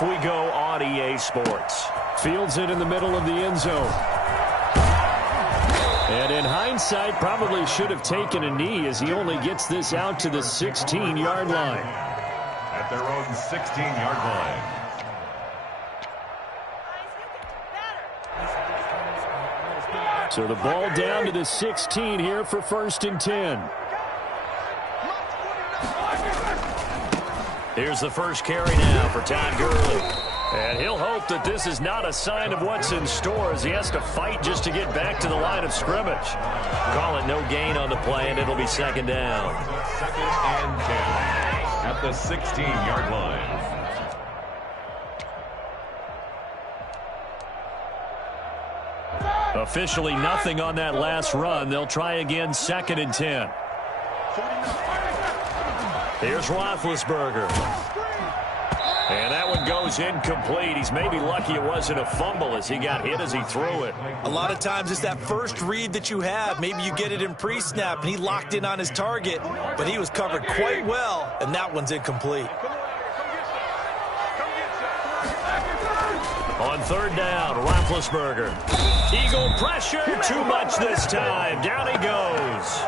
off we go on EA Sports. Fields it in the middle of the end zone. And in hindsight, probably should have taken a knee as he only gets this out to the 16-yard line. At their own 16-yard line. So the ball down to the 16 here for 1st and 10. Here's the first carry now for Todd Gurley. And he'll hope that this is not a sign of what's in store as he has to fight just to get back to the line of scrimmage. Call it no gain on the play, and it'll be 2nd down. 2nd and 10 at the 16-yard line. Officially nothing on that last run. They'll try again 2nd and 10. Here's Roethlisberger. And that one goes incomplete. He's maybe lucky it wasn't a fumble as he got hit as he threw it. A lot of times it's that first read that you have. Maybe you get it in pre-snap, and he locked in on his target, but he was covered quite well, and that one's incomplete. On 3rd down, Roethlisberger. Eagle pressure, too much this time. Down he goes.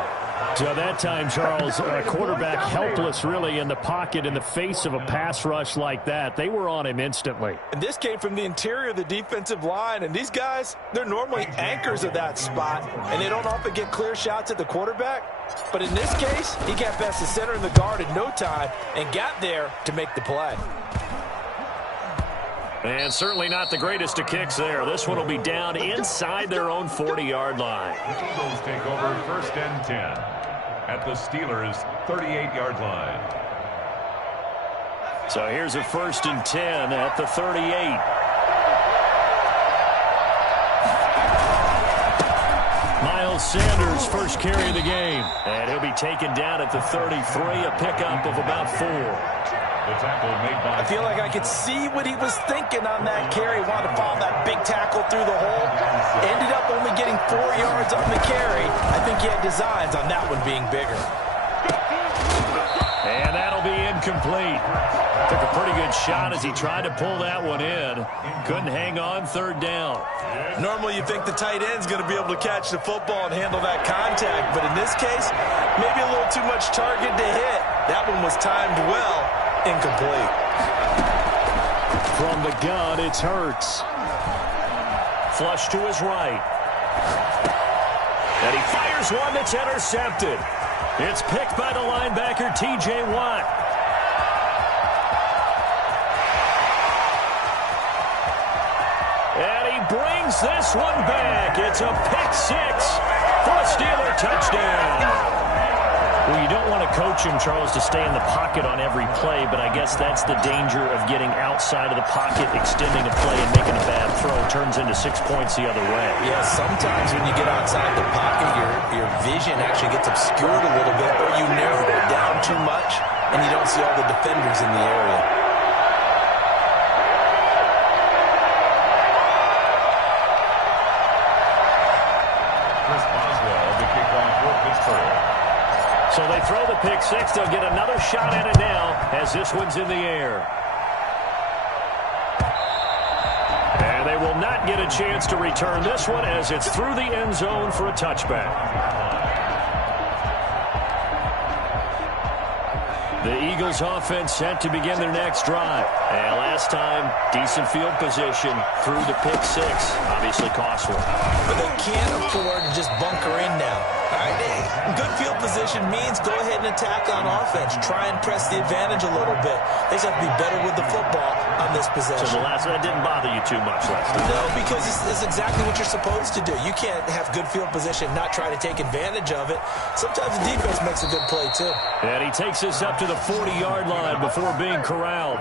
So that time, Charles, quarterback helpless really in the pocket in the face of a pass rush like that. They were on him instantly. And this came from the interior of the defensive line. And these guys, they're normally anchors of that spot. And they don't often get clear shots at the quarterback. But in this case, he got past the center and the guard in no time and got there to make the play. And certainly not the greatest of kicks there. This one will be down inside their own 40-yard line. The Eagles take over 1st and 10 at the Steelers' 38-yard line. So here's a 1st and 10 at the 38. Miles Sanders, first carry of the game. And he'll be taken down at the 33, a pickup of about 4. The tackle made by... I feel like I could see what he was thinking on that carry. Wanted to follow that big tackle through the hole. Ended up only getting 4 yards on the carry. I think he had designs on that one being bigger. And that'll be incomplete. Took a pretty good shot as he tried to pull that one in. Couldn't hang on 3rd down. Normally you think the tight end's going to be able to catch the football and handle that contact. But in this case, maybe a little too much target to hit. That one was timed well. Incomplete. From the gun, it's Hurts. Flush to his right. And he fires one that's intercepted. It's picked by the linebacker, T.J. Watt. And he brings this one back. It's a pick 6 for a Steeler touchdown. Well, you don't want to coach him, Charles, to stay in the pocket on every play, but I guess that's the danger of getting outside of the pocket, extending a play, and making a bad throw. Turns into 6 points the other way. Yeah, sometimes when you get outside the pocket, your vision actually gets obscured a little bit, or you narrow it down too much, and you don't see all the defenders in the area. Chris Boswell, the kickoff for Pittsburgh. So they throw the pick 6. They'll get another shot at it now as this one's in the air. And they will not get a chance to return this one as it's through the end zone for a touchback. The Eagles offense set to begin their next drive. And last time, decent field position through the pick 6. Obviously costly. But they can't afford to just bunker in now. All right, good field position means go ahead and attack on offense. Try and press the advantage a little bit. They just have to be better with the football on this possession. So the last one didn't bother you too much last time. No, because it's exactly what you're supposed to do. You can't have good field position, not try to take advantage of it. Sometimes the defense makes a good play, too. And he takes this up to the 40-yard line before being corralled.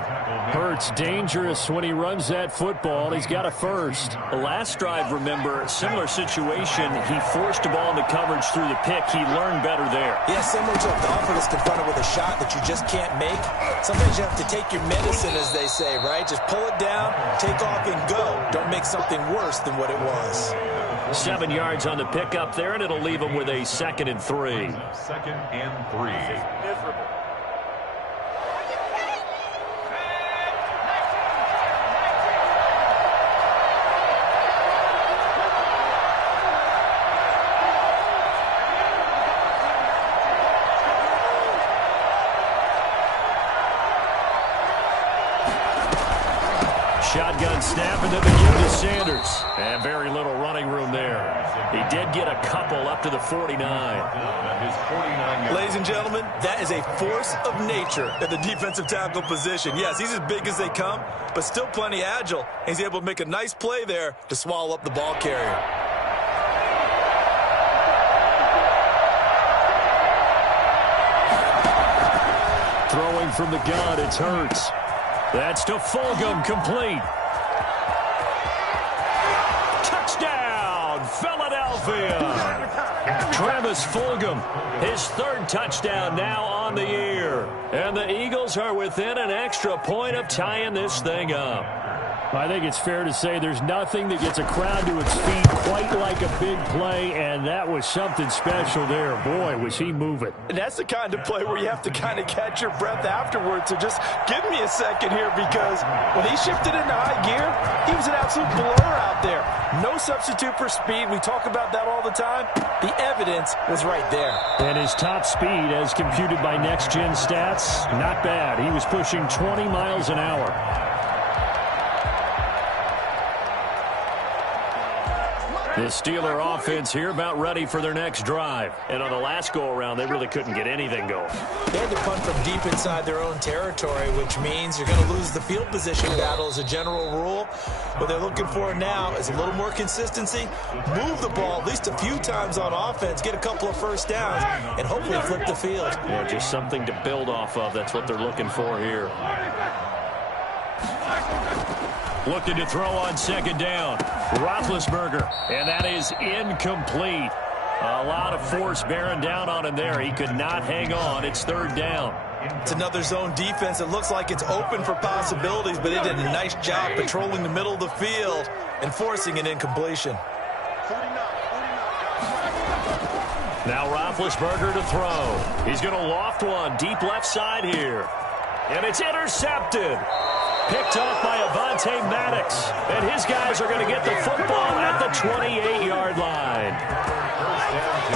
Hurts dangerous when he runs that football. He's got a first. The last drive, remember, similar situation. He forced the ball into coverage through the pick. He learned better there. Yeah, similar to if the offense is confronted with a shot that you just can't make. Sometimes you have to take your medicine, as they say, right? Just pull it down, take off, and go. Don't make something worse than what it was. 7 yards on the pickup there, and it'll leave him with a 2nd and 3. 2nd and 3. shotgun snap and then the give to Sanders. And very little running room there. He did get a couple up to the 49. Ladies and gentlemen, that is a force of nature at the defensive tackle position. Yes, he's as big as they come, but still plenty agile. He's able to make a nice play there to swallow up the ball carrier. Throwing from the gun, it's Hurts. That's to Fulgham, complete. Touchdown, Philadelphia. Travis Fulgham, his third touchdown now on the year. And the Eagles are within an extra point of tying this thing up. I think it's fair to say there's nothing that gets a crowd to its feet quite like a big play, and that was something special there. Boy, was he moving. And that's the kind of play where you have to kind of catch your breath afterwards. So just give me a second here, because when he shifted into high gear, he was an absolute blur out there. No substitute for speed. We talk about that all the time. The evidence was right there. And his top speed, as computed by Next Gen Stats, not bad. He was pushing 20 miles an hour. The Steeler offense here about ready for their next drive. And on the last go-around, they really couldn't get anything going. They had to punt from deep inside their own territory, which means you're going to lose the field position battle as a general rule. What they're looking for now is a little more consistency, move the ball at least a few times on offense, get a couple of first downs, and hopefully flip the field. Yeah, just something to build off of. That's what they're looking for here. Looking to throw on second down. Roethlisberger, and that is incomplete. A lot of force bearing down on him there. He could not hang on. It's third down. It's another zone defense. It looks like it's open for possibilities, but it did a nice job patrolling the middle of the field and forcing an incompletion. Now Roethlisberger to throw. He's going to loft one deep left side here. And it's intercepted. Picked off by Avonte Maddox. And his guys are going to get the football at the 28-yard line.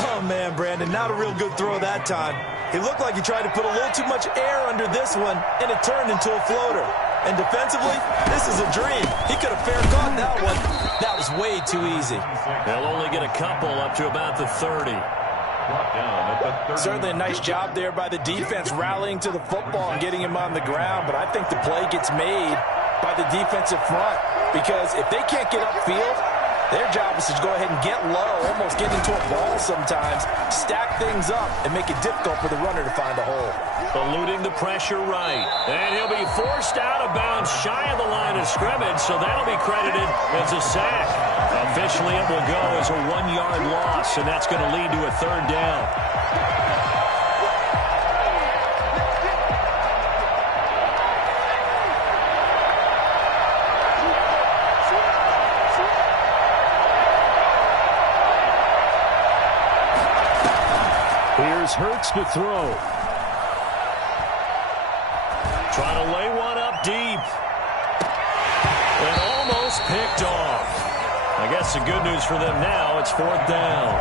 Oh, man, Brandon, not a real good throw that time. He looked like he tried to put a little too much air under this one, and it turned into a floater. And defensively, this is a dream. He could have fair caught that one. That was way too easy. They'll only get a couple up to about the 30. Certainly a nice job there by the defense rallying to the football and getting him on the ground, but I think the play gets made by the defensive front, because if they can't get upfield, their job is to go ahead and get low, almost get into a ball sometimes, stack things up, and make it difficult for the runner to find a hole. Eluding the pressure right. And he'll be forced out of bounds shy of the line of scrimmage, so that'll be credited as a sack. Officially, it will go as a 1-yard loss, and that's going to lead to a third down. Here's Hurts to throw. Trying to lay one up deep. And almost picked off. I guess the good news for them now, it's fourth down.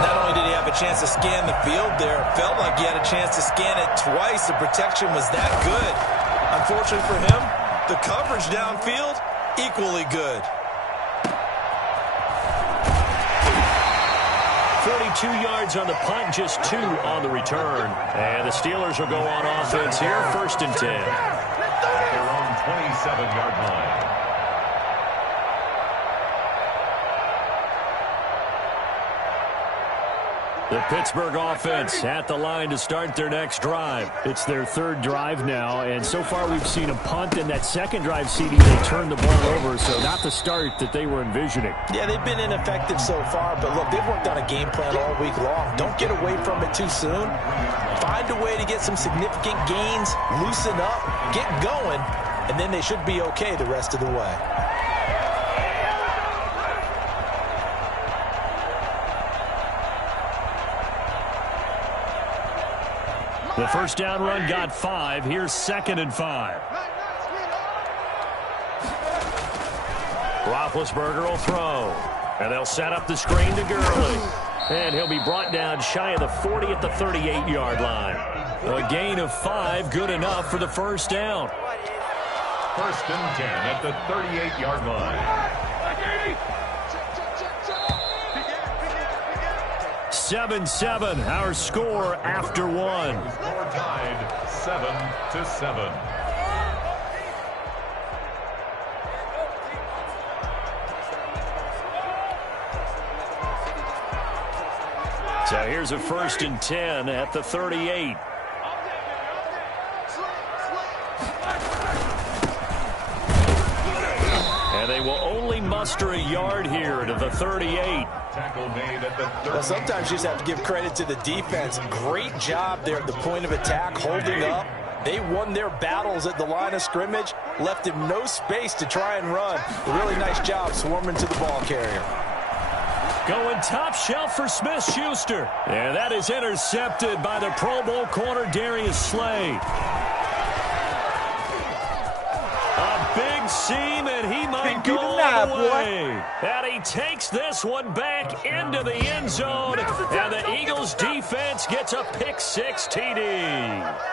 Not only did he have a chance to scan the field there, it felt like he had a chance to scan it twice. The protection was that good. Unfortunately for him, the coverage downfield, equally good. 42 yards on the punt, just 2 on the return. And the Steelers will go on offense here, first and 10. Their own 27-yard line. The Pittsburgh offense at the line to start their next drive. It's their third drive now, and so far we've seen a punt. In that second drive, CD, they turned the ball over, so not the start that they were envisioning. Yeah, they've been ineffective so far, but look, they've worked on a game plan all week long. Don't get away from it too soon. Find a way to get some significant gains, loosen up, get going, and then they should be okay the rest of the way. The first down run got 5. Here's second and 5. Roethlisberger will throw. And they'll set up the screen to Gurley. And he'll be brought down shy of the 40 at the 38-yard line. A gain of 5, good enough for the first down. First and 10 at the 38-yard line. 7-7, our score after one. Score tied 7-7. So here's a first and 10 at the 38. And they will only muster a yard here to the 38. Tackle made at the 38. Well, sometimes you just have to give credit to the defense. Great job there at the point of attack, holding up. They won their battles at the line of scrimmage, left him no space to try and run. A really nice job swarming to the ball carrier. Going top shelf for Smith-Schuster. And that is intercepted by the Pro Bowl corner Darius Slay. A big seam, and he might go all the way. And he takes this one back into the end zone. And the Eagles defense gets a pick-6 TD.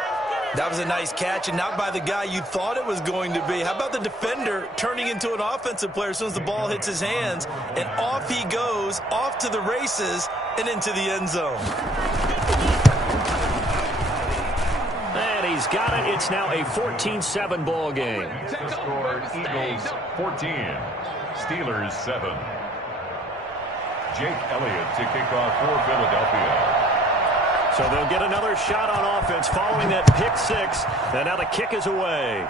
That was a nice catch, and not by the guy you thought it was going to be. How about the defender turning into an offensive player as soon as the ball hits his hands, and off he goes, off to the races, and into the end zone. And he's got it. It's now a 14-7 ball game. The score, Eagles 14, Steelers 7. Jake Elliott to kick off for Philadelphia. So they'll get another shot on offense following that pick-6. And now the kick is away.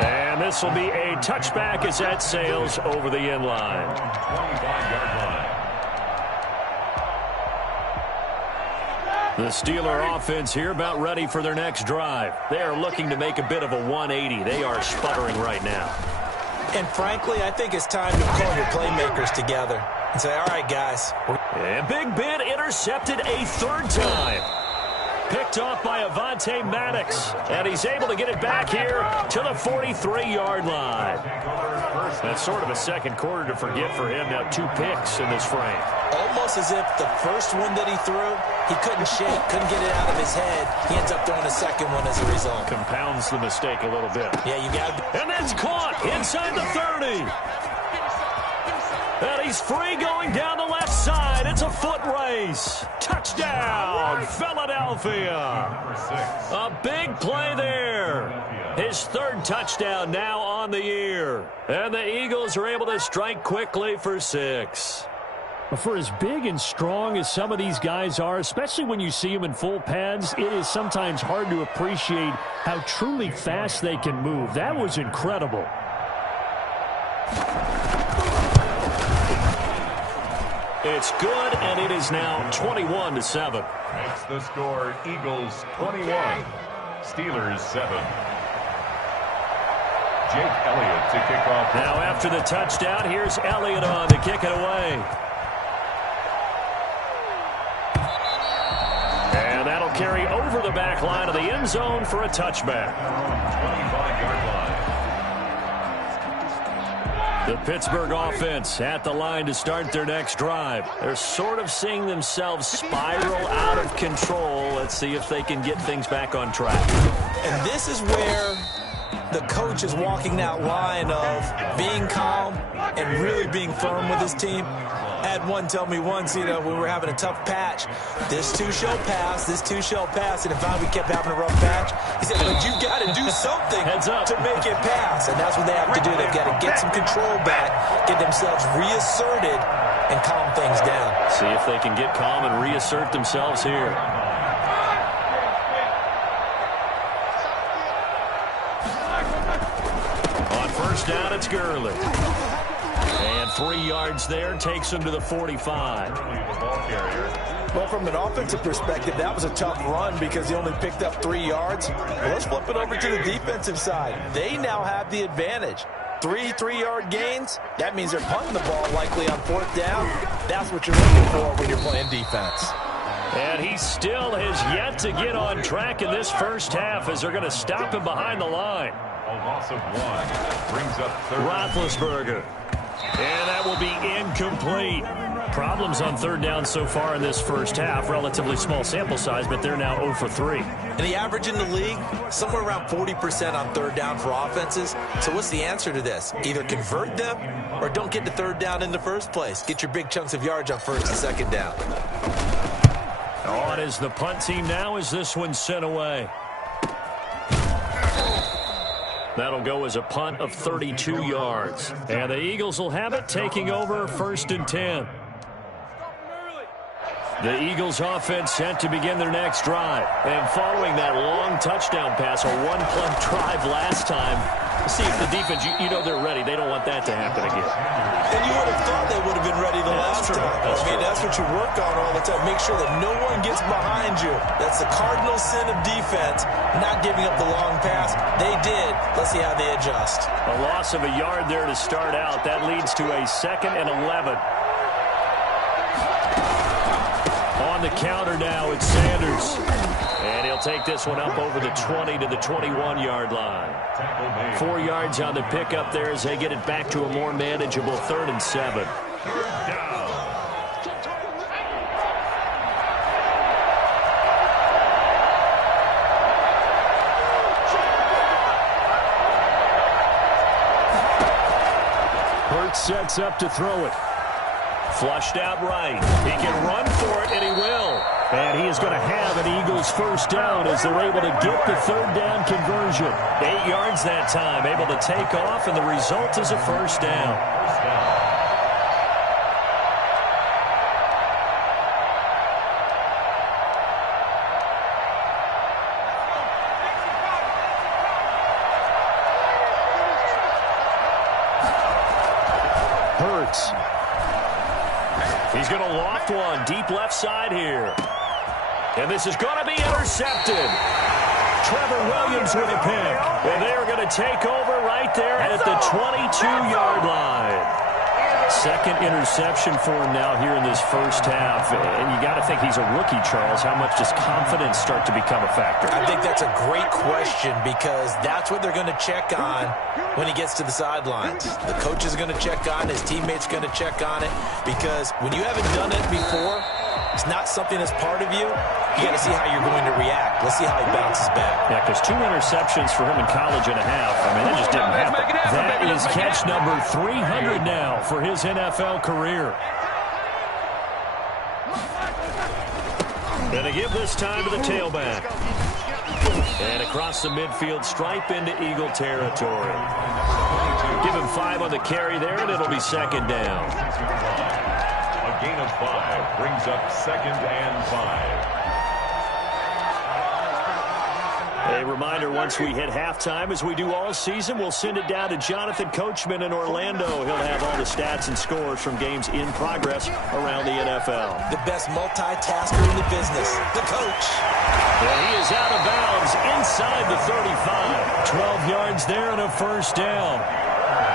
And this will be a touchback as that sails over the end line. 25-yard line. The Steeler offense here about ready for their next drive. They are looking to make a bit of a 180. They are sputtering right now. And frankly, I think it's time to call your playmakers together and say, all right, guys. And Big Ben intercepted a third time. Picked off by Avonte Maddox. And he's able to get it back here to the 43-yard line. That's sort of a second quarter to forget for him. Now 2 picks in this frame. Almost as if the first one that he threw, he couldn't shake, couldn't get it out of his head. He ends up throwing a second one as a result. Compounds the mistake a little bit. Yeah, you got it. And that's caught inside the 30. And he's free going down the left side. It's a foot race. Touchdown, Philadelphia. A big play there. His third touchdown now on the year. And the Eagles are able to strike quickly for 6. For as big and strong as some of these guys are, especially when you see them in full pads, it is sometimes hard to appreciate how truly fast they can move. That was incredible. It's good, and it is now 21-7. Makes the score Eagles 21, Steelers 7. Jake Elliott to kick off. Now after the touchdown, here's Elliott on to kick it away. And that'll carry over the back line of the end zone for a touchback. 25-yard line. The Pittsburgh offense at the line to start their next drive. They're sort of seeing themselves spiral out of control. Let's see if they can get things back on track. And this is where the coach is walking that line of being calm and really being firm with his team. I had one tell me once, when we were having a tough patch, this too shall pass, this too shall pass. And if we kept having a rough patch, he said, but you got to do something to make it pass. And that's what they have to do. They've got to get some control back, get themselves reasserted, and calm things down. See if they can get calm and reassert themselves here. On first down, it's Gurley. And 3 yards there takes him to the 45. Well, from an offensive perspective, that was a tough run because he only picked up 3 yards. Well, let's flip it over to the defensive side. They now have the advantage. 3 3-yard gains, that means they're punting the ball likely on 4th down. That's what you're looking for when you're playing defense. And he still has yet to get on track in this first half as they're going to stop him behind the line. A loss of 1 brings up third. Roethlisberger And that will be incomplete. Problems on third down so far in this first half. Relatively small sample size, but they're now 0 for 3. And the average in the league, somewhere around 40% on third down for offenses. So what's the answer to this? Either convert them or don't get to third down in the first place. Get your big chunks of yards on first and second down. On is the punt team now as this one's sent away. That'll go as a punt of 32 yards. And the Eagles will have it, taking over 1st and 10. The Eagles offense set to begin their next drive. And following that long touchdown pass, a one-play drive last time, see if the defense, you know they're ready. They don't want that to happen again. And you would have thought they would have been ready the last time. That's what you work on all the time. Make sure that no one gets behind you. That's the cardinal sin of defense, not giving up the long pass. They did. Let's see how they adjust. A loss of a yard there to start out. That leads to a 2nd and 11. On the counter now, it's Sanders. And he'll take this one up over the 20 to the 21-yard line. 4 yards on the pickup there as they get it back to a more manageable 3rd and 7. Hurts sets up to throw it. Flushed out right. He can run for it, and he will. And he is going to have an Eagles first down as they're able to get the third down conversion. 8 yards that time, able to take off, and the result is a first down. Hurts. He's going to loft one deep left side here. And this is going to be intercepted. Trevor Williams with a pick. And they are going to take over right there at the 22-yard line. 2nd interception for him now here in this first half. And you got to think he's a rookie, Charles. How much does confidence start to become a factor? I think that's a great question because that's what they're going to check on when he gets to the sidelines. The coach is going to check on, his teammates are going to check on it because when you haven't done it before, it's not something that's part of you. You got to see how you're going to react. Let's see how he bounces back. Yeah, because 2 interceptions for him in college and a half. I mean, that just didn't happen. That is catch number 300 now for his NFL career. And to give this time to the tailback. And across the midfield stripe into Eagle territory. Give him 5 on the carry there, and it'll be 2nd down. A gain of 5 brings up 2nd and 5. A reminder, once we hit halftime, as we do all season, we'll send it down to Jonathan Coachman in Orlando. He'll have all the stats and scores from games in progress around the NFL. The best multitasker in the business, the coach. And he is out of bounds inside the 35. 12 yards there and a first down.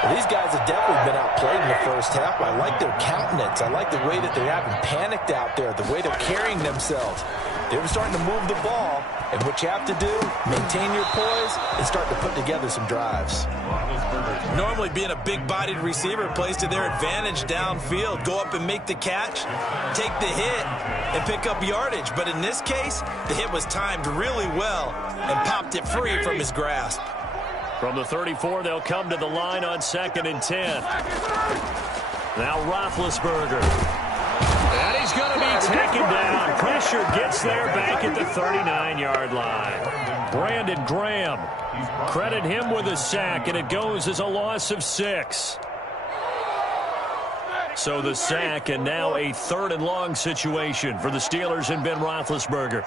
Well, these guys have definitely been outplayed in the first half. I like their countenance. I like the way that they haven't panicked out there, the way they're carrying themselves. They're starting to move the ball, and what you have to do, maintain your poise and start to put together some drives. Normally being a big-bodied receiver plays to their advantage downfield. Go up and make the catch, take the hit, and pick up yardage. But in this case, the hit was timed really well and popped it free from his grasp. From the 34, they'll come to the line on 2nd and 10. Now Roethlisberger. And he's going to be taken down. Pressure gets there back at the 39-yard line. Brandon Graham. Credit him with a sack, and it goes as a loss of 6. So the sack, and now a 3rd and long situation for the Steelers and Ben Roethlisberger.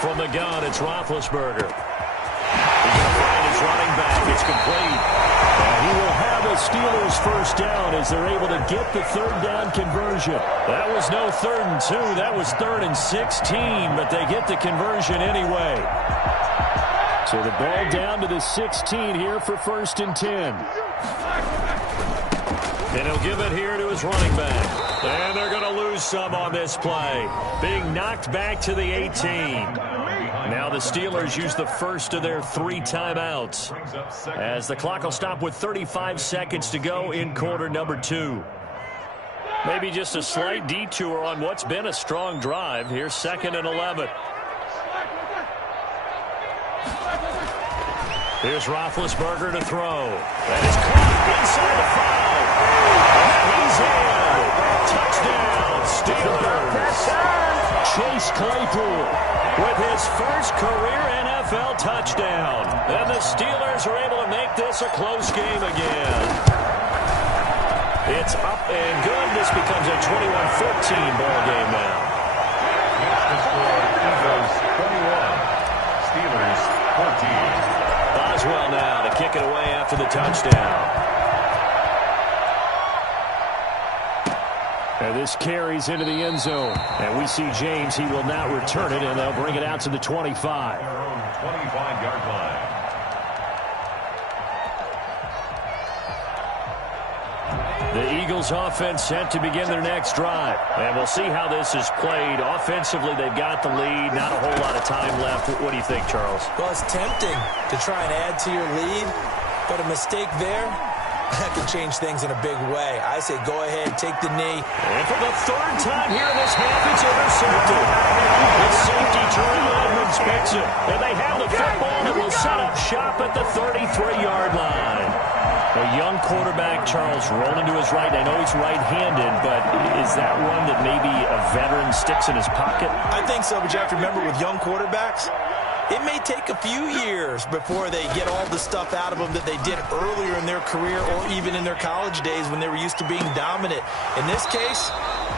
From the gun, it's Roethlisberger. He's going to find his running back. It's complete. And he will have a Steelers first down as they're able to get the third down conversion. That was no 3rd and 2. That was 3rd and 16, but they get the conversion anyway. So the ball down to the 16 here for 1st and 10. And he'll give it here to his running back. And they're going to lose some on this play. Being knocked back to the 18. Now the Steelers use the first of their 3 timeouts, as the clock will stop with 35 seconds to go in quarter number 2. Maybe just a slight detour on what's been a strong drive. Here's 2nd and 11. Here's Roethlisberger to throw. That is caught inside the 5. And he's in. Touchdown, Steelers. Chase Claypool with his first career NFL touchdown. And the Steelers are able to make this a close game again. It's up and good. This becomes a 21-14 ball game now. The score, Eagles 21, Steelers 14. Boswell now to kick it away after the touchdown. And this carries into the end zone. And we see James. He will not return it, and they'll bring it out to the 25. Their own 25-yard line. The Eagles offense set to begin their next drive. And we'll see how this is played. Offensively, they've got the lead. Not a whole lot of time left. What do you think, Charles? Well, it's tempting to try and add to your lead, but a mistake there, that could change things in a big way. I say go ahead, take the knee. And for the 3rd time here in this half, it's intercepted. The safety, Terrell Edmonds, picks it. And they have the football that will set up shop at the 33-yard line. A young quarterback, Charles, rolling to his right. I know he's right-handed, but is that one that maybe a veteran sticks in his pocket? I think so, but you have to remember with young quarterbacks, it may take a few years before they get all the stuff out of them that they did earlier in their career or even in their college days when they were used to being dominant. In this case,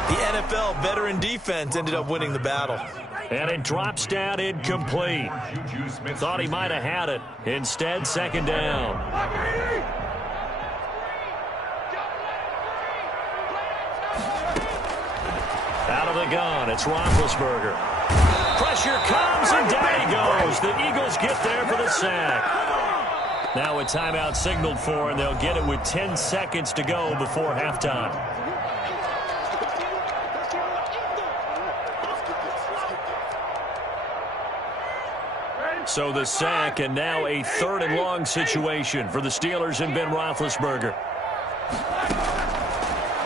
the NFL veteran defense ended up winning the battle. And it drops down incomplete. Thought he might have had it. Instead, 2nd down. Out of the gun, it's Roethlisberger. Pressure comes, and down he goes. The Eagles get there for the sack. Now a timeout signaled for, and they'll get it with 10 seconds to go before halftime. So the sack, and now a 3rd and long situation for the Steelers and Ben Roethlisberger.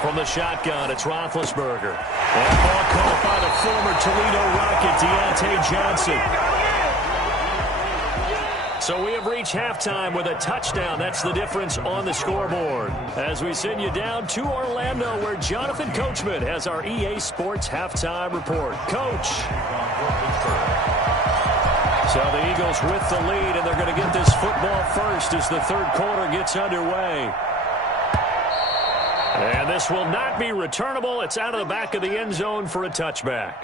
From the shotgun, it's Roethlisberger. And ball caught by the former Toledo Rocket, Deontay Johnson. So we have reached halftime with a touchdown. That's the difference on the scoreboard. As we send you down to Orlando, where Jonathan Coachman has our EA Sports halftime report. Coach. So the Eagles with the lead, and they're going to get this football first as the 3rd quarter gets underway. And this will not be returnable. It's out of the back of the end zone for a touchback.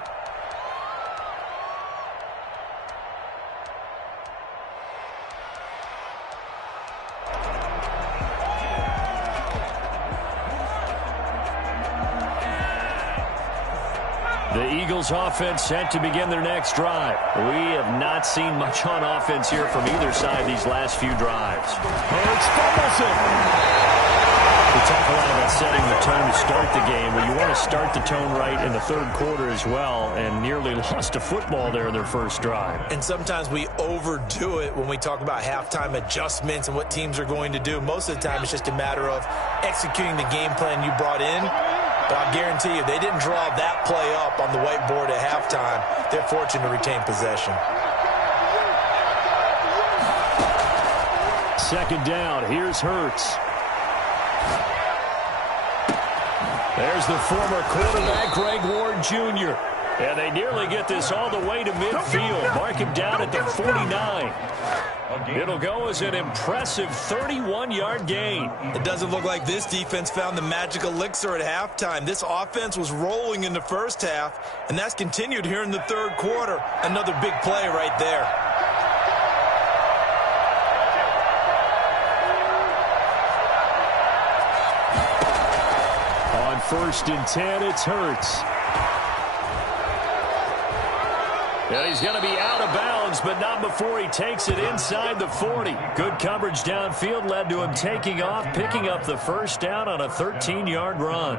The Eagles offense set to begin their next drive. We have not seen much on offense here from either side these last few drives. Hurts fumbles it. We talk a lot about setting the tone to start the game. Well, you want to start the tone right in the 3rd quarter as well, and nearly lost a football there in their first drive. And sometimes we overdo it when we talk about halftime adjustments and what teams are going to do. Most of the time, it's just a matter of executing the game plan you brought in. But I'll guarantee you, they didn't draw that play up on the whiteboard at halftime. They're fortunate to retain possession. 2nd down. Here's Hurts. There's the former quarterback, Greg Ward Jr. And they nearly get this all the way to midfield. Mark him down at the 49. It'll go as an impressive 31-yard gain. It doesn't look like this defense found the magic elixir at halftime. This offense was rolling in the first half, and that's continued here in the 3rd quarter. Another big play right there. On 1st and 10, it's Hurts. And he's going to be out of bounds, but not before he takes it inside the 40. Good coverage downfield led to him taking off, picking up the first down on a 13-yard run.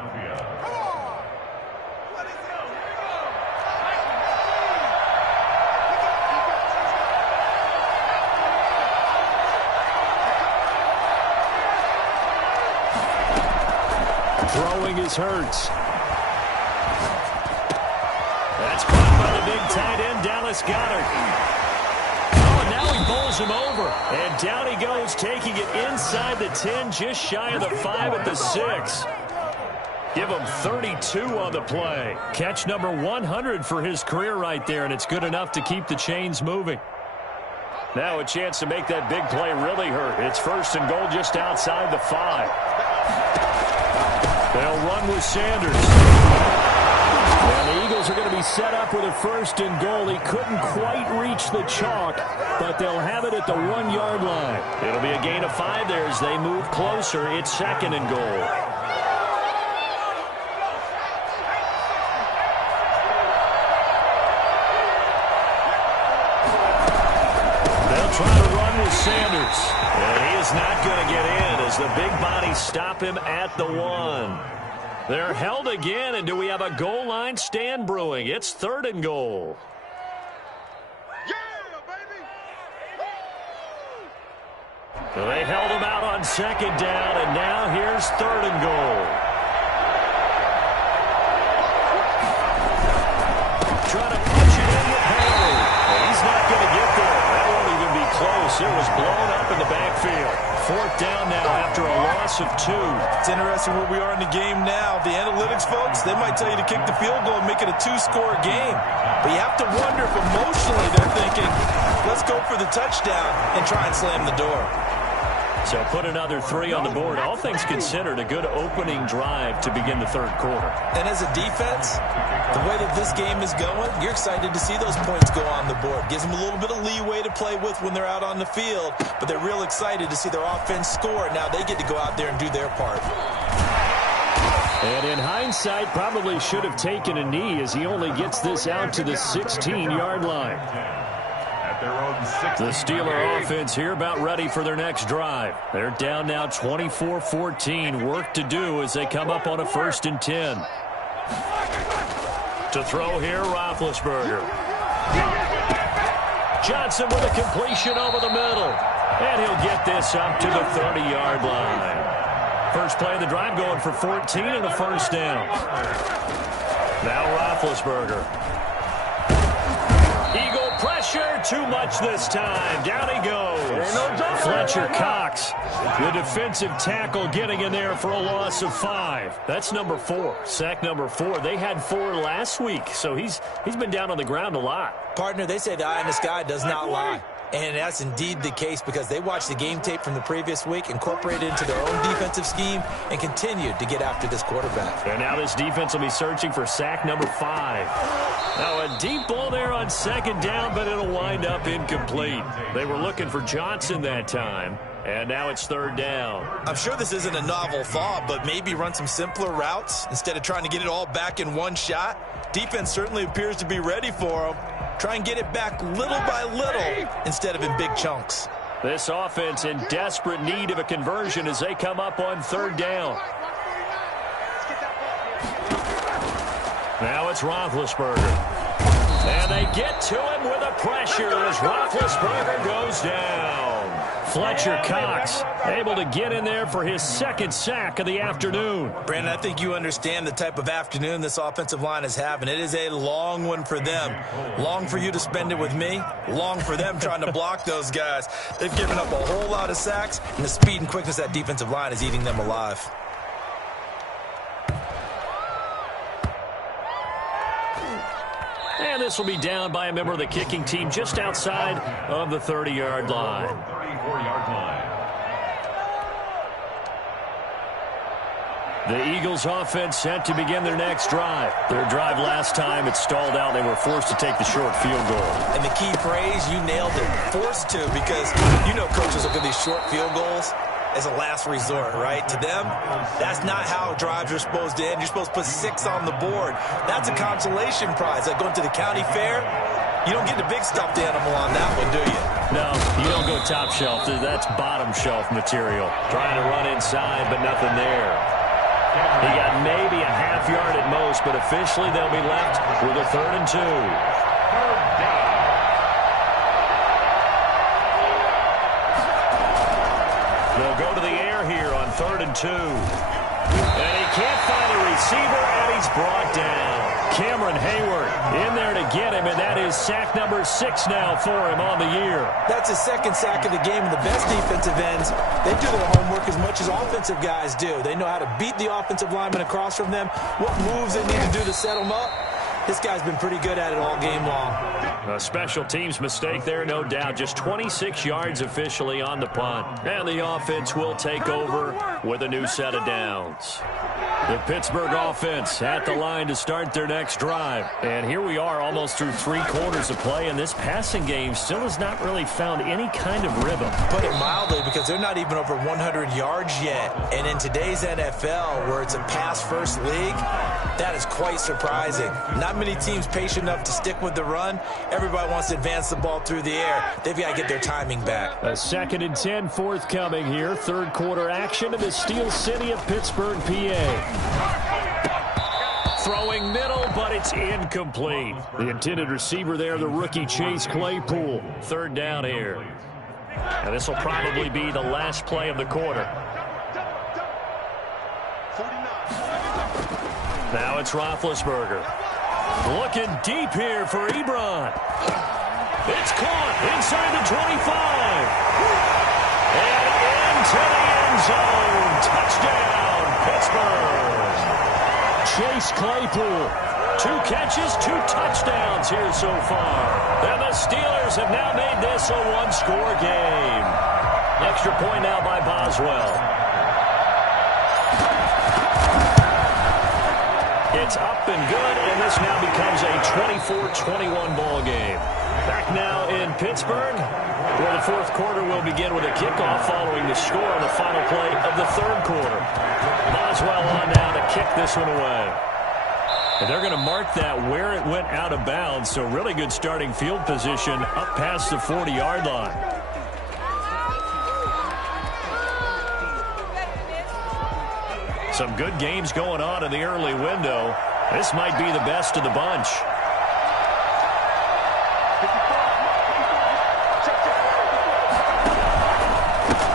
is Hurts. That's caught by the big tight end, Dallas Goedert. Oh, and now he bowls him over. And down he goes, taking it inside the 10, just shy of the 5 at the 6. Give him 32 on the play. Catch number 100 for his career right there, and it's good enough to keep the chains moving. Now a chance to make that big play really hurt. It's first and goal just outside the 5. They'll run with Sanders. And the Eagles are going to be set up with a first and goal. He couldn't quite reach the chalk, but they'll have it at the 1-yard line. It'll be a gain of 5 there as they move closer. It's second and goal. Trying to run with Sanders. And he is not going to get in as the big bodies stop him at the 1. They're held again, and do we have a goal line stand brewing? It's third and goal. So they held him out on second down, and now here's third and goal. Trying to punch it in with Haley. And he's not going to get there. That won't even be close. It was blown up in the backfield. Fourth down now after a loss of 2. It's interesting where we are in the game now. The analytics folks, they might tell you to kick the field goal and make it a 2-score game. But you have to wonder if emotionally they're thinking, let's go for the touchdown and try and slam the door. So put another 3 on the board. All things considered, a good opening drive to begin the third quarter. And as a defense, the way that this game is going, you're excited to see those points go on the board. Gives them a little bit of leeway to play with when they're out on the field, but they're real excited to see their offense score. Now they get to go out there and do their part. And in hindsight, probably should have taken a knee as he only gets this out to the 16-yard line. The Steeler offense here about ready for their next drive. They're down now 24-14. Work to do as they come up on a first and 10. To throw here, Roethlisberger. Johnson with a completion over the middle. And he'll get this up to the 30-yard line. First play of the drive going for 14 and a first down. Now Roethlisberger. Eagle pressure, too much this time. Down he goes. Fletcher Cox, the defensive tackle, getting in there for a loss of 5. That's number 4, sack number 4. They had 4 last week, so he's been down on the ground a lot. Partner, they say the eye in the sky does not lie. And that's indeed the case because they watched the game tape from the previous week, incorporated it into their own defensive scheme, and continued to get after this quarterback. And now this defense will be searching for sack number 5. Now a deep ball there on second down, but it'll wind up incomplete. They were looking for Johnson that time. And now it's third down. I'm sure this isn't a novel thought, but maybe run some simpler routes instead of trying to get it all back in one shot. Defense certainly appears to be ready for them. Try and get it back little by little instead of in big chunks. This offense in desperate need of a conversion as they come up on third down. Now it's Roethlisberger. And they get to him with a pressure as Roethlisberger goes down. Fletcher Cox able to get in there for his second sack of the afternoon. Brandon, I think you understand the type of afternoon this offensive line is having. It is a long one for them. Long for you to spend it with me. Long for them trying to block those guys. They've given up a whole lot of sacks, and the speed and quickness of that defensive line is eating them alive. And this will be down by a member of the kicking team just outside of the 30-yard line. 34-yard line. The Eagles offense set to begin their next drive. Their drive last time, it stalled out. They were forced to take the short field goal. And the key phrase, you nailed it, forced to, because you know coaches look at these short field goals as a last resort, right? To them, that's not how drives are supposed to end. You're supposed to put 6 on the board. That's a consolation prize. Like going to the county fair, you don't get the big stuffed animal on that one, do you? No, you don't go top shelf. That's bottom shelf material. Trying to run inside, but nothing there. He got maybe a half yard at most, but officially they'll be left with a 3rd and 2. They'll go to the air here on 3rd and 2. And he can't find a receiver, and he's brought down. Cameron Hayward in there to get him, and that is sack number 6 now for him on the year. That's his second sack of the game, and the best defensive ends, they do their homework as much as offensive guys do. They know how to beat the offensive lineman across from them, what moves they need to do to set them up. This guy's been pretty good at it all game long. A special teams mistake there, no doubt. Just 26 yards officially on the punt. And the offense will take over with a new set of downs. The Pittsburgh offense at the line to start their next drive. And here we are almost through 3 quarters of play, and this passing game still has not really found any kind of rhythm. Put it mildly, because they're not even over 100 yards yet. And in today's NFL, where it's a pass-first league, that is quite surprising. Not many teams patient enough to stick with the run. Everybody wants to advance the ball through the air. They've got to get their timing back. A 2nd and 10 forthcoming here. Third quarter action in the Steel City of Pittsburgh, PA. Throwing middle, but it's incomplete. The intended receiver there, the rookie Chase Claypool. Third down here. And this will probably be the last play of the quarter. Now it's Roethlisberger. Looking deep here for Ebron. It's caught inside the 25. And into the end zone. Touchdown, Pittsburgh. Chase Claypool. 2 catches, 2 touchdowns here so far. And the Steelers have now made this a 1-score game. Extra point now by Boswell. It's up and good, and this now becomes a 24-21 ball game. Back now in Pittsburgh, where the fourth quarter will begin with a kickoff following the score on the final play of the third quarter. Boswell on now to kick this one away. And they're going to mark that where it went out of bounds, so really good starting field position up past the 40-yard line. Some good games going on in the early window. This might be the best of the bunch.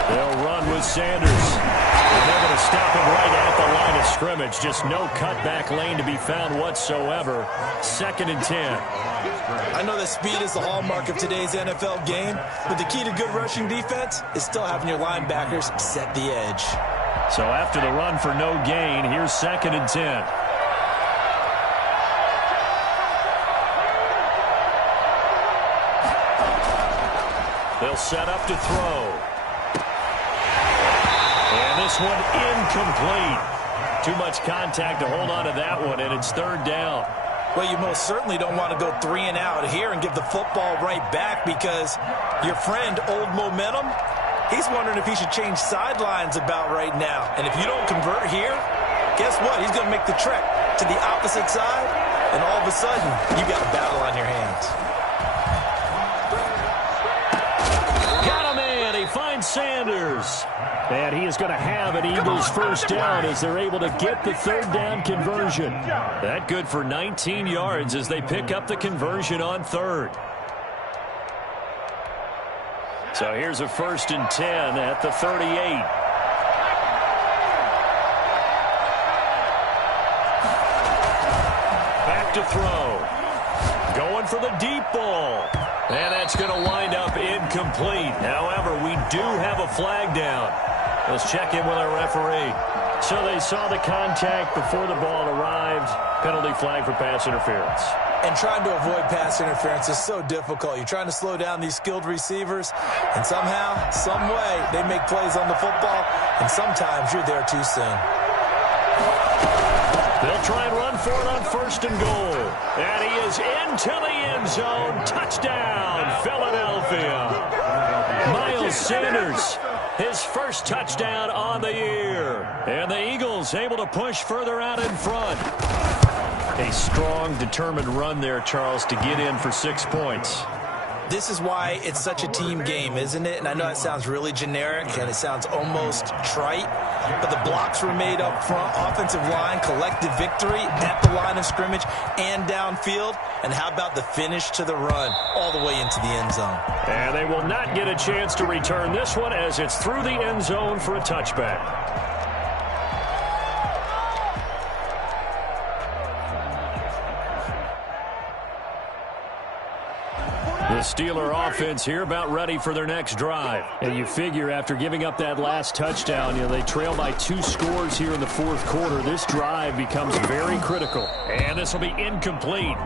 They'll run with Sanders. And they're going to stop him right at the line of scrimmage. Just no cutback lane to be found whatsoever. 2nd and 10. I know that speed is the hallmark of today's NFL game, but the key to good rushing defense is still having your linebackers set the edge. So after the run for no gain, here's 2nd and 10. They'll set up to throw. And this one incomplete. Too much contact to hold on to that one, and it's 3rd down. Well, you most certainly don't want to go 3 and out here and give the football right back, because your friend, Old Momentum, he's wondering if he should change sidelines about right now. And if you don't convert here, guess what? He's going to make the trek to the opposite side, and all of a sudden, you got a battle on your hands. Got him in. He finds Sanders. And he is going to have an Eagles first down as they're able to get the 3rd down conversion. That good for 19 yards as they pick up the conversion on 3rd. So here's a 1st and 10 at the 38. Back to throw. Going for the deep ball. And that's going to wind up incomplete. However, we do have a flag down. Let's check in with our referee. So they saw the contact before the ball arrived. Penalty flag for pass interference. And trying to avoid pass interference is so difficult. You're trying to slow down these skilled receivers, and somehow, some way, they make plays on the football, and sometimes you're there too soon. They'll try and run for it on 1st and goal. And he is into the end zone. Touchdown, Philadelphia. Miles Sanders, his first touchdown on the year. And the Eagles able to push further out in front. A strong, determined run there, Charles, to get in for 6 points. This is why it's such a team game, isn't it? And I know it sounds really generic and it sounds almost trite, but the blocks were made up front, offensive line, collective victory at the line of scrimmage and downfield. And how about the finish to the run all the way into the end zone? And they will not get a chance to return this one as it's through the end zone for a touchback. The Steeler offense here about ready for their next drive. And you figure after giving up that last touchdown, they trail by 2 scores here in the fourth quarter. This drive becomes very critical. And this will be incomplete.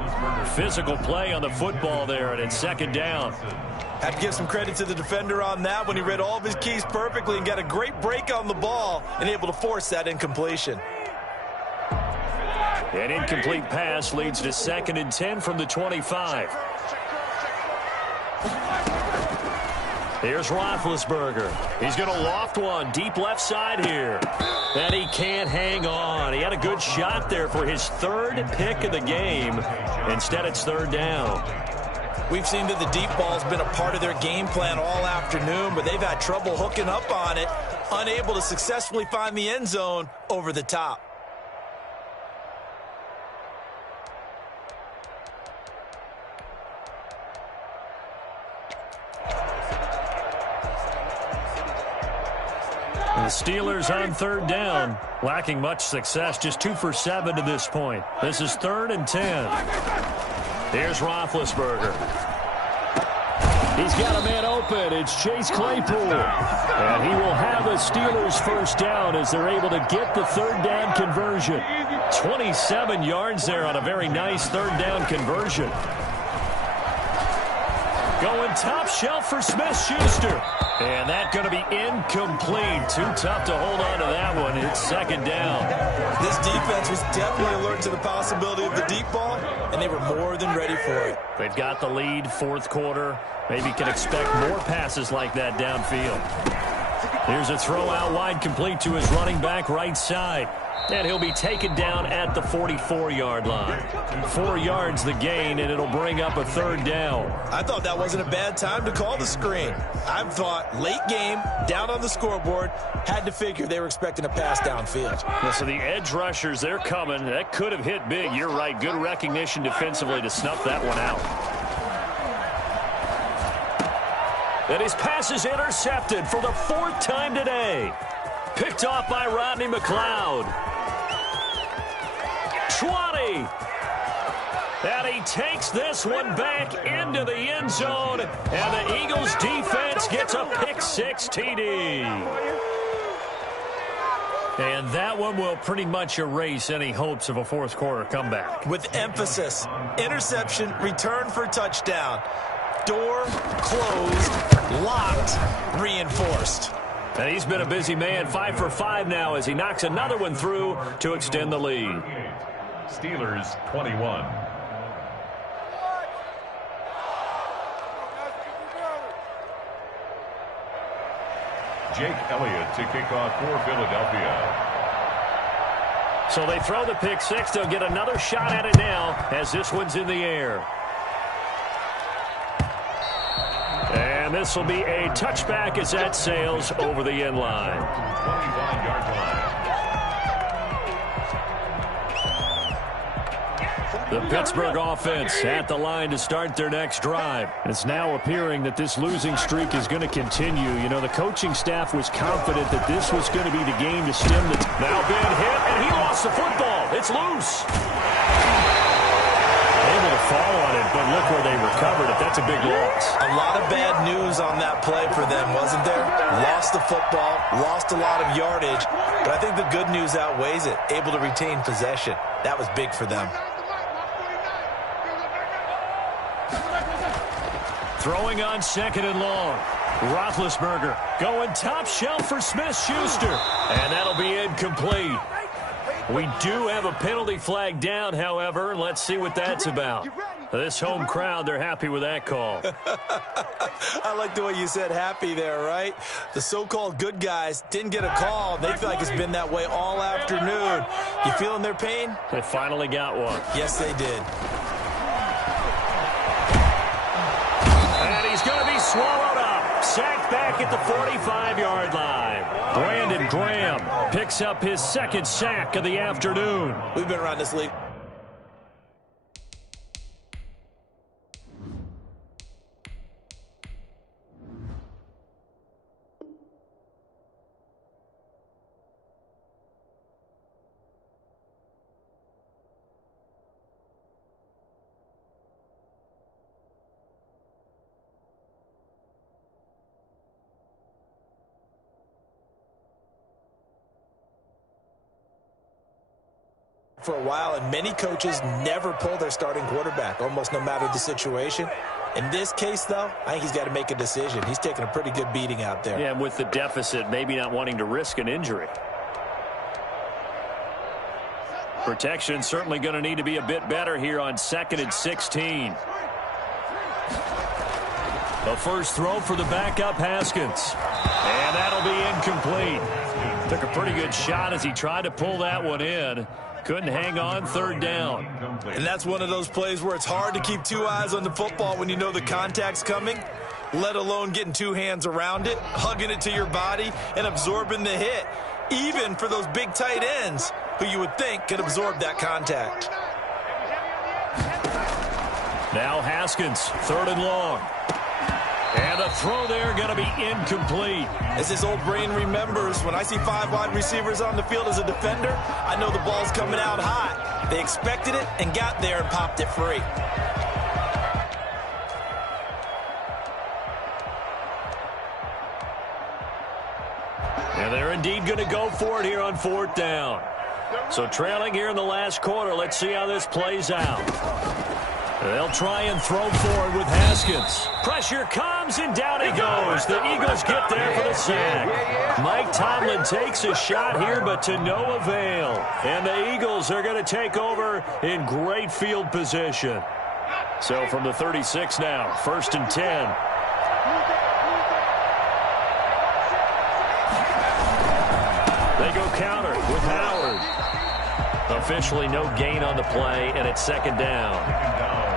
Physical play on the football there, and it's second down. Had to give some credit to the defender on that when he read all of his keys perfectly and got a great break on the ball and able to force that incompletion. An incomplete pass leads to 2nd and 10 from the 25. Here's Roethlisberger. He's going to loft one deep left side here. And he can't hang on. He had a good shot there for his 3rd pick of the game. Instead, it's 3rd down. We've seen that the deep ball's been a part of their game plan all afternoon, but they've had trouble hooking up on it, unable to successfully find the end zone over the top. The Steelers on 3rd down, lacking much success, just 2 for 7 to this point. This is 3rd and 10. Here's Roethlisberger. He's got a man open. It's Chase Claypool. And he will have a Steelers first down as they're able to get the 3rd down conversion. 27 yards there on a very nice 3rd down conversion. Going top shelf for Smith-Schuster. And that's going to be incomplete. Too tough to hold on to that one. It's 2nd down. This defense was definitely alert to the possibility of the deep ball, and they were more than ready for it. They've got the lead, 4th quarter. Maybe can expect more passes like that downfield. Here's a throw out wide, complete to his running back right side. And he'll be taken down at the 44-yard line. 4 yards the gain, and it'll bring up a 3rd down. I thought that wasn't a bad time to call the screen. I thought late game, down on the scoreboard, had to figure they were expecting a pass downfield. Yeah, so the edge rushers, they're coming. That could have hit big. You're right. Good recognition defensively to snuff that one out. And his pass is intercepted for the 4th time today. Picked off by Rodney McLeod. 20. And he takes this one back into the end zone. And the Eagles defense gets a pick-6 TD. And that one will pretty much erase any hopes of a 4th quarter comeback. With emphasis, interception, return for touchdown. Door closed, locked, reinforced. And he's been a busy man, 5 for 5 now as he knocks another one through to extend the lead. Steelers 21. Jake Elliott to kick off for Philadelphia. So they throw the pick-6. They'll get another shot at it now as this one's in the air. And this will be a touchback as that sails over the end line. 25-yard line. The Pittsburgh offense at the line to start their next drive. It's now appearing that this losing streak is going to continue. You know, the coaching staff was confident that this was going to be the game to stem the... Now been hit, and he lost the football. It's loose. Able to fall on it, but look where they recovered it. That's a big loss. A lot of bad news on that play for them, wasn't there? Lost the football, lost a lot of yardage, but I think the good news outweighs it. Able to retain possession. That was big for them. Throwing on 2nd and long. Roethlisberger going top shelf for Smith-Schuster. And that'll be incomplete. We do have a penalty flag down, however. Let's see what that's about. This home crowd, they're happy with that call. I like the way you said happy there, right? The so-called good guys didn't get a call. They feel like it's been that way all afternoon. You feeling their pain? They finally got one. Yes, they did. And he's going to be swallowed up. Sacked back at the 45-yard line. Brandon Graham picks up his 2nd sack of the afternoon. We've been around this league. For a while, and many coaches never pull their starting quarterback, almost no matter the situation. In this case, though, I think he's got to make a decision. He's taking a pretty good beating out there. Yeah, with the deficit, maybe not wanting to risk an injury. Protection certainly going to need to be a bit better here on 2nd and 16. The first throw for the backup Haskins. And that'll be incomplete. Took a pretty good shot as he tried to pull that one in. Couldn't hang on, 3rd down. And that's one of those plays where it's hard to keep 2 eyes on the football when you know the contact's coming, let alone getting 2 hands around it, hugging it to your body, and absorbing the hit, even for those big tight ends who you would think could absorb that contact. Now Haskins, 3rd and long. And a throw there going to be incomplete. As his old brain remembers, when I see 5 wide receivers on the field as a defender, I know the ball's coming out hot. They expected it and got there and popped it free. And they're indeed going to go for it here on 4th down. So trailing here in the last quarter, let's see how this plays out. They'll try and throw forward with Haskins. Pressure comes, and down he goes. The Eagles get there for the sack. Mike Tomlin takes a shot here, but to no avail. And the Eagles are going to take over in great field position. So from the 36 now, 1st and 10. They go counter with Howard. Officially no gain on the play, and it's 2nd down.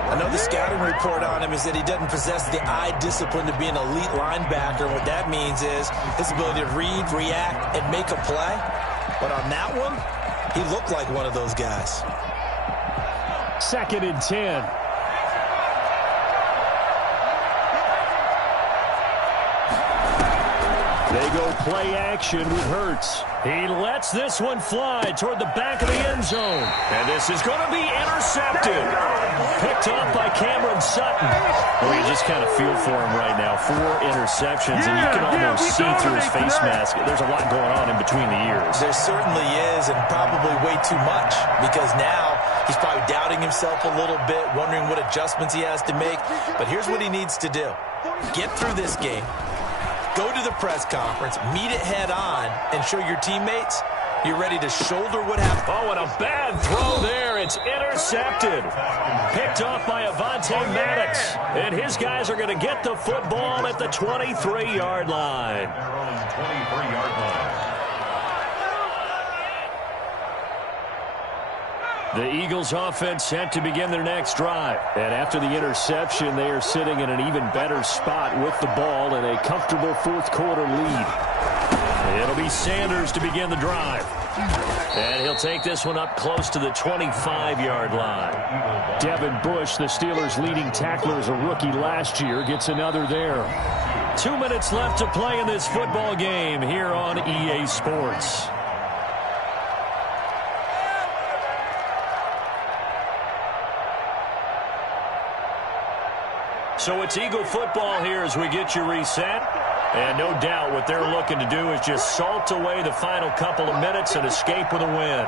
I know the scouting report on him is that he doesn't possess the eye discipline to be an elite linebacker. What that means is his ability to read, react, and make a play. But on that one, he looked like one of those guys. 2nd and 10. They go play action with Hurts. He lets this one fly toward the back of the end zone. And this is going to be intercepted. Picked up by Cameron Sutton. Well, you just kind of feel for him right now. 4 interceptions, and you can almost see through his face mask. There's a lot going on in between the ears. There certainly is, and probably way too much, because now he's probably doubting himself a little bit, wondering what adjustments he has to make. But here's what he needs to do. Get through this game. Go to the press conference, meet it head on, and show your teammates you're ready to shoulder what happened. Oh, and a bad throw there. It's intercepted. Picked off by Avonte Maddox. And his guys are going to get the football at the 23-yard line. Their own 23-yard line. The Eagles offense set to begin their next drive. And after the interception, they are sitting in an even better spot with the ball in a comfortable 4th quarter lead. It'll be Sanders to begin the drive. And he'll take this one up close to the 25-yard line. Devin Bush, the Steelers' leading tackler as a rookie last year, gets another there. 2 minutes left to play in this football game here on EA Sports. So it's Eagle football here as we get you reset. And no doubt what they're looking to do is just salt away the final couple of minutes and escape with a win.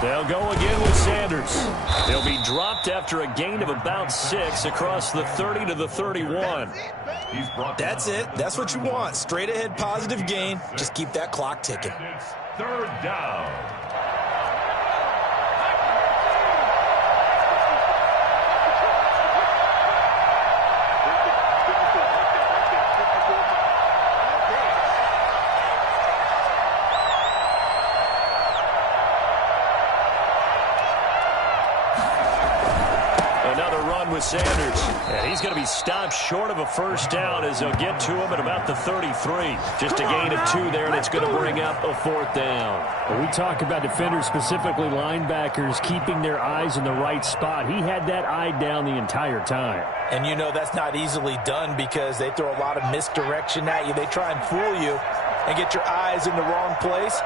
They'll go again with Sanders. They'll be dropped after a gain of about 6 across the 30 to the 31. That's it. That's what you want. Straight ahead positive gain. Just keep that clock ticking. It's 3rd down. With Sanders, and he's going to be stopped short of a 1st down as they'll get to him at about the 33. Just a gain of 2 there, and it's going to bring up a 4th down. When we talk about defenders, specifically linebackers, keeping their eyes in the right spot. He had that eye down the entire time. And you know that's not easily done because they throw a lot of misdirection at you. They try and fool you and get your eyes in the wrong place.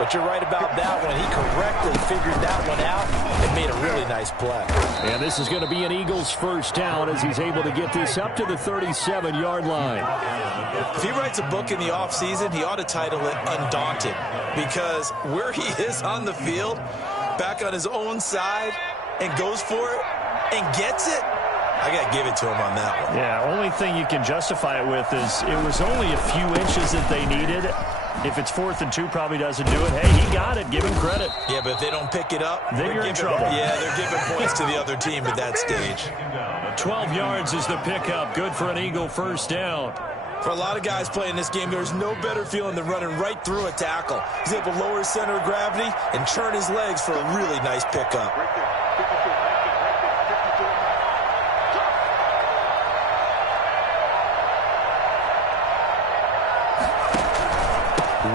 But you're right about that one. He correctly figured that one out and made a really nice play. And this is going to be an Eagles first down as he's able to get this up to the 37-yard line. If he writes a book in the offseason, he ought to title it Undaunted, because where he is on the field, back on his own side, and goes for it and gets it, I got to give it to him on that one. Yeah, only thing you can justify it with is it was only a few inches that they needed. If it's 4th and 2, probably doesn't do it. Hey, he got it. Give him credit. Yeah, but if they don't pick it up, then you're in trouble. Yeah, they're giving points to the other team at that stage. 12 yards is the pickup. Good for an Eagle first down. For a lot of guys playing this game, there's no better feeling than running right through a tackle. He's able to lower his center of gravity and turn his legs for a really nice pickup.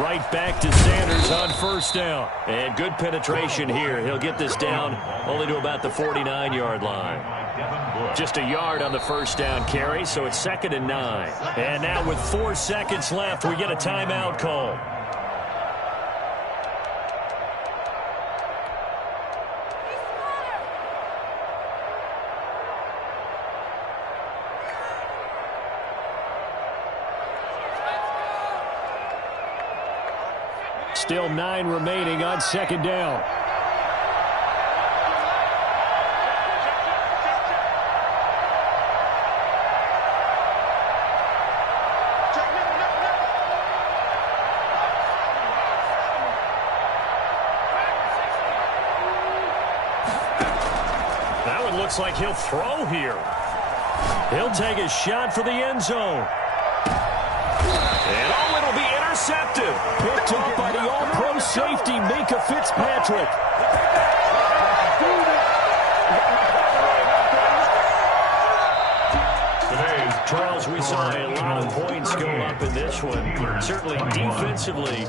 Right back to Sanders on first down. And good penetration here. He'll get this down only to about the 49-yard line. Just a yard on the first down carry, so it's 2nd and 9. And now with 4 seconds left, we get a timeout call. Still 9 remaining on 2nd down. That one looks like he'll throw here. He'll take a shot for the end zone. And oh, it'll be intercepted. Picked up by the all-pro safety, Minka Fitzpatrick. Charles, we saw a lot of points go up in this one. Certainly defensively,